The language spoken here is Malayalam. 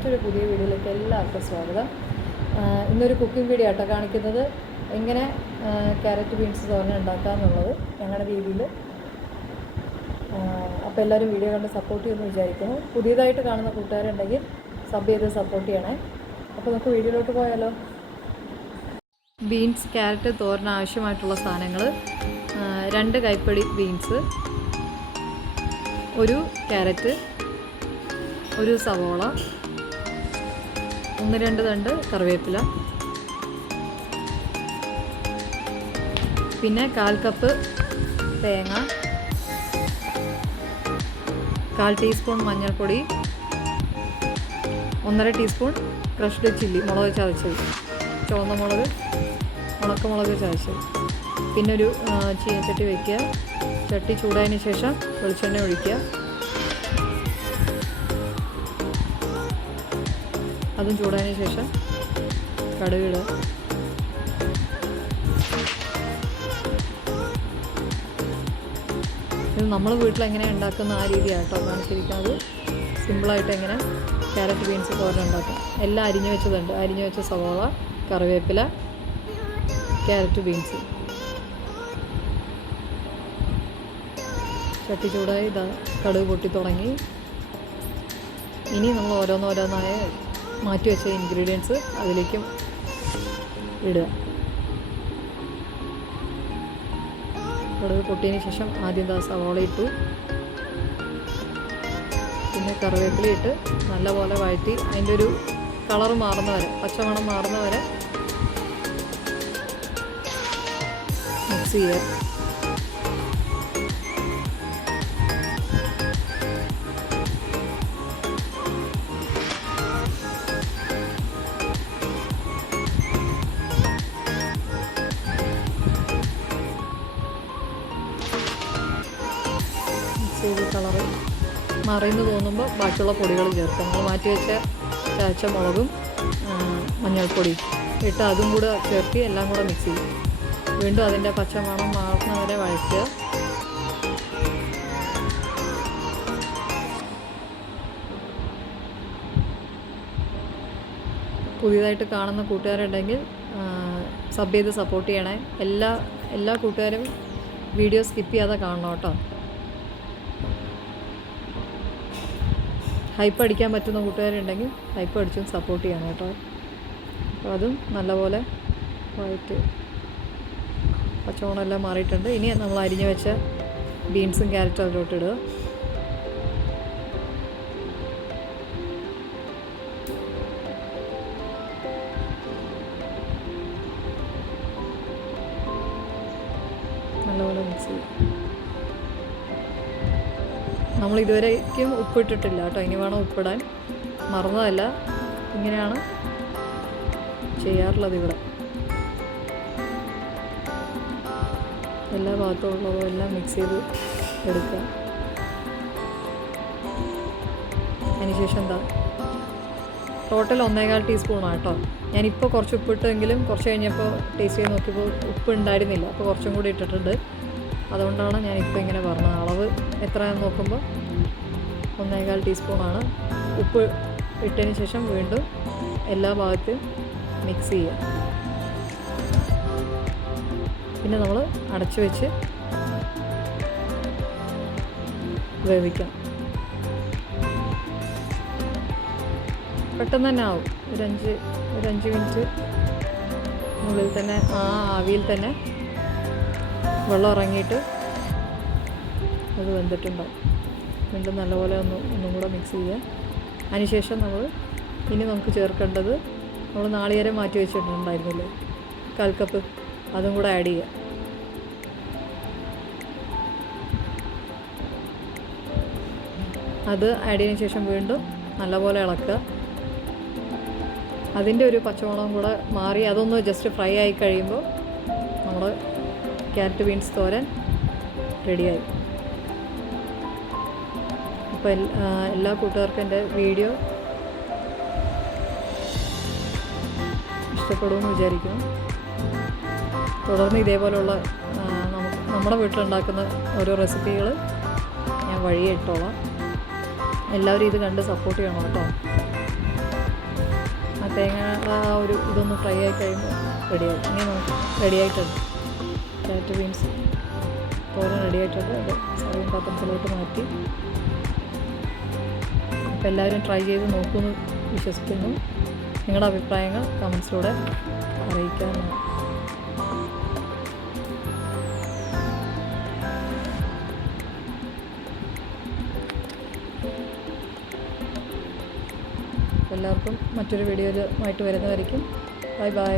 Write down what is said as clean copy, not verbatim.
മറ്റൊരു പുതിയ വീഡിയോയിലേക്ക് എല്ലാവർക്കും സ്വാഗതം. ഇന്നൊരു കുക്കിംഗ് വീഡിയോ ആട്ടോ കാണിക്കുന്നത്. എങ്ങനെ ക്യാരറ്റ് ബീൻസ് തോരൻ ഉണ്ടാക്കാമെന്നുള്ളത് ഞങ്ങളുടെ രീതിയിൽ. അപ്പോൾ എല്ലാവരും വീഡിയോ കണ്ട് സപ്പോർട്ട് ചെയ്യുമെന്ന് വിചാരിക്കുന്നു. പുതിയതായിട്ട് കാണുന്ന കൂട്ടുകാരുണ്ടെങ്കിൽ സബ് ചെയ്ത് സപ്പോർട്ട് ചെയ്യണേ. അപ്പോൾ നമുക്ക് വീഡിയോയിലോട്ട് പോയാലോ. ബീൻസ് ക്യാരറ്റ് തോരൻ ആവശ്യമായിട്ടുള്ള സാധനങ്ങൾ: 2 കൈപ്പിടി ബീൻസ്, 1 ക്യാരറ്റ്, 1 സവോള, 1-2 തണ്ട് കറിവേപ്പില, പിന്നെ 1/4 കപ്പ് തേങ്ങ, 1/4 ടീസ്പൂൺ മഞ്ഞൾപ്പൊടി, 1.5 ടീസ്പൂൺ ക്രഷ്ഡ് ചില്ലി, മുളക് ചതച്ചത്, ചുവന്ന മുളക്, ഉണക്കമുളക് ചതച്ചത്. പിന്നെ ഒരു ചീനച്ചട്ടി വയ്ക്കുക. ചട്ടി ചൂടായതിന് ശേഷം വെളിച്ചെണ്ണ ഒഴിക്കുക. അതും ചൂടായതിന് ശേഷം കടുക് ഇടുക. ഇത് നമ്മൾ വീട്ടിൽ എങ്ങനെ ഉണ്ടാക്കുന്ന ആ രീതിയാണ് കേട്ടോ കാണിച്ചിരിക്കുന്നത്. സിമ്പിളായിട്ട് എങ്ങനെ ക്യാരറ്റ് ബീൻസ് തോരൻ ഉണ്ടാക്കാം. എല്ലാം അരിഞ്ഞു വെച്ചതുണ്ട്. അരിഞ്ഞു വെച്ച സവോള, കറിവേപ്പില, ക്യാരറ്റ് ബീൻസ്. ചട്ടി ചൂടായി കടുക് പൊട്ടി തുടങ്ങി. ഇനി നമ്മൾ ഓരോന്നോരോന്നായ മാറ്റി വെച്ച ഇൻഗ്രീഡിയൻസ് അതിലേക്കും ഇടുക. കടുക് പൊട്ടിയതിന് ശേഷം ആദ്യം സവോള ഇട്ടു. പിന്നെ കറിവേപ്പില ഇട്ട് നല്ലപോലെ വഴറ്റി അതിൻ്റെ ഒരു കളർ മാറുന്ന വരെ, പച്ചമണം മാറുന്ന വരെ മിക്സ് ചെയ്യുക. ചെയ്ത് കളറ് മറിയെന്ന് തോന്നുമ്പോൾ ബാക്കിയുള്ള പൊടികൾ ചേർക്കുക. നമ്മൾ മാറ്റി വെച്ച ചതച്ച മുളകും മഞ്ഞൾപ്പൊടി ഇട്ട് അതും കൂടെ ചേർത്ത് എല്ലാം കൂടെ മിക്സ് ചെയ്യും. വീണ്ടും അതിൻ്റെ പച്ചമണം മാറുന്ന വരെ വഴറ്റുക. പുതിയതായിട്ട് കാണുന്ന കൂട്ടുകാരുണ്ടെങ്കിൽ സബ് ചെയ്ത് സപ്പോർട്ട് ചെയ്യണേ. എല്ലാ കൂട്ടുകാരും വീഡിയോ സ്കിപ്പ് ചെയ്യാതെ കാണണം കേട്ടോ. ഹൈപ്പ് അടിക്കാൻ പറ്റുന്ന കൂട്ടുകാരുണ്ടെങ്കിൽ ഹൈപ്പ് അടിച്ചും സപ്പോർട്ട് ചെയ്യണം കേട്ടോ. അപ്പോൾ അതും നല്ലപോലെ വഴറ്റ് പച്ചമണമെല്ലാം മാറിയിട്ടുണ്ട്. ഇനി നമ്മൾ അരിഞ്ഞു വെച്ച ബീൻസും ക്യാരറ്റും അതിലോട്ട് ഇടുക. നല്ലപോലെ മിക്സ് ചെയ്യും. നമ്മൾ ഇതുവരേക്കും ഉപ്പിട്ടിട്ടില്ല കേട്ടോ. ഇനി വേണം ഉപ്പിടാൻ. മറന്നതല്ല, ഇങ്ങനെയാണ് ചെയ്യാറുള്ളത് ഇവിടെ. എല്ലാ ഭാഗത്തും ഉള്ളതും എല്ലാം മിക്സ് ചെയ്ത് എടുക്കുക. അതിനുശേഷം ടോട്ടൽ 1.25 ടീസ്പൂണാണ് കേട്ടോ. ഞാനിപ്പോൾ കുറച്ച് ഉപ്പിട്ടെങ്കിലും കുറച്ച് കഴിഞ്ഞപ്പോൾ ടേസ്റ്റ് ചെയ്ത് നോക്കിയപ്പോൾ ഉപ്പ് ഉണ്ടായിരുന്നില്ല. അപ്പോൾ കുറച്ചും കൂടി ഇട്ടിട്ടുണ്ട്. അതുകൊണ്ടാണ് ഞാനിപ്പോൾ ഇങ്ങനെ പറഞ്ഞത്. അളവ് എത്രയാണെന്ന് നോക്കുമ്പോൾ 1.25 ടീസ്പൂണാണ്. ഉപ്പ് ഇട്ടതിന് ശേഷം വീണ്ടും എല്ലാ ഭാഗത്തും മിക്സ് ചെയ്യുക. പിന്നെ നമ്മൾ അടച്ചു വെച്ച് വേവിക്കാം. പെട്ടെന്ന് തന്നെ ആവും. ഒരു 5 മിനിറ്റ് മുകളിൽ തന്നെ ആ ആവിയിൽ തന്നെ വെള്ളം ഇറങ്ങിയിട്ട് അത് വെന്തിട്ടുണ്ടാവും. വീണ്ടും നല്ലപോലെ ഒന്നും കൂടെ മിക്സ് ചെയ്യുക. അതിനുശേഷം ഇനി നമുക്ക് ചേർക്കേണ്ടത് നമ്മൾ നാളികേരം മാറ്റി വെച്ചിട്ടുണ്ടായിരുന്നില്ലേ, 1/4 കപ്പ്, അതും കൂടെ ആഡ് ചെയ്യുക. അത് ആഡ് ചെയ്തതിന് ശേഷം വീണ്ടും നല്ലപോലെ ഇളക്കുക. അതിൻ്റെ ഒരു പച്ചമുളകും കൂടെ മാറി അതൊന്ന് ജസ്റ്റ് ഫ്രൈ ആയി കഴിയുമ്പോൾ നമ്മൾ ക്യാരറ്റ് ബീൻസ് തോരൻ റെഡിയായി. അപ്പോൾ എല്ലാ കൂട്ടുകാർക്കും എൻ്റെ വീഡിയോ ഇഷ്ടപ്പെടുമെന്ന് വിചാരിക്കുന്നു. തുടർന്ന് ഇതേപോലെയുള്ള നമ്മുടെ വീട്ടിലുണ്ടാക്കുന്ന ഓരോ റെസിപ്പികൾ ഞാൻ വഴിയെ ഇട്ടോളാം. എല്ലാവരും ഇത് കണ്ട് സപ്പോർട്ട് ചെയ്യണം കേട്ടോ. തേങ്ങയുടെ ആ ഒരു ഇതൊന്ന് ഫ്രൈ ആയി കഴിയുമ്പോൾ റെഡിയായി. ഇനി നമുക്ക് റെഡി ആയിട്ടുണ്ട്. ക്യാരറ്റ് ബീൻസ് തോരൻ റെഡി ആയിട്ടുണ്ട്. അത് സർവിങ് പാത്രത്തിലോട്ട് മാറ്റി. അപ്പോൾ എല്ലാവരും ട്രൈ ചെയ്ത് നോക്കുമെന്ന് വിശ്വസിക്കുന്നു. നിങ്ങളുടെ അഭിപ്രായങ്ങൾ കമൻസിലൂടെ അറിയിക്കാവുന്നതാണ്. എല്ലാവർക്കും മറ്റൊരു വീഡിയോയിലുമായിട്ട് വരുന്നതായിരിക്കും. Bye bye.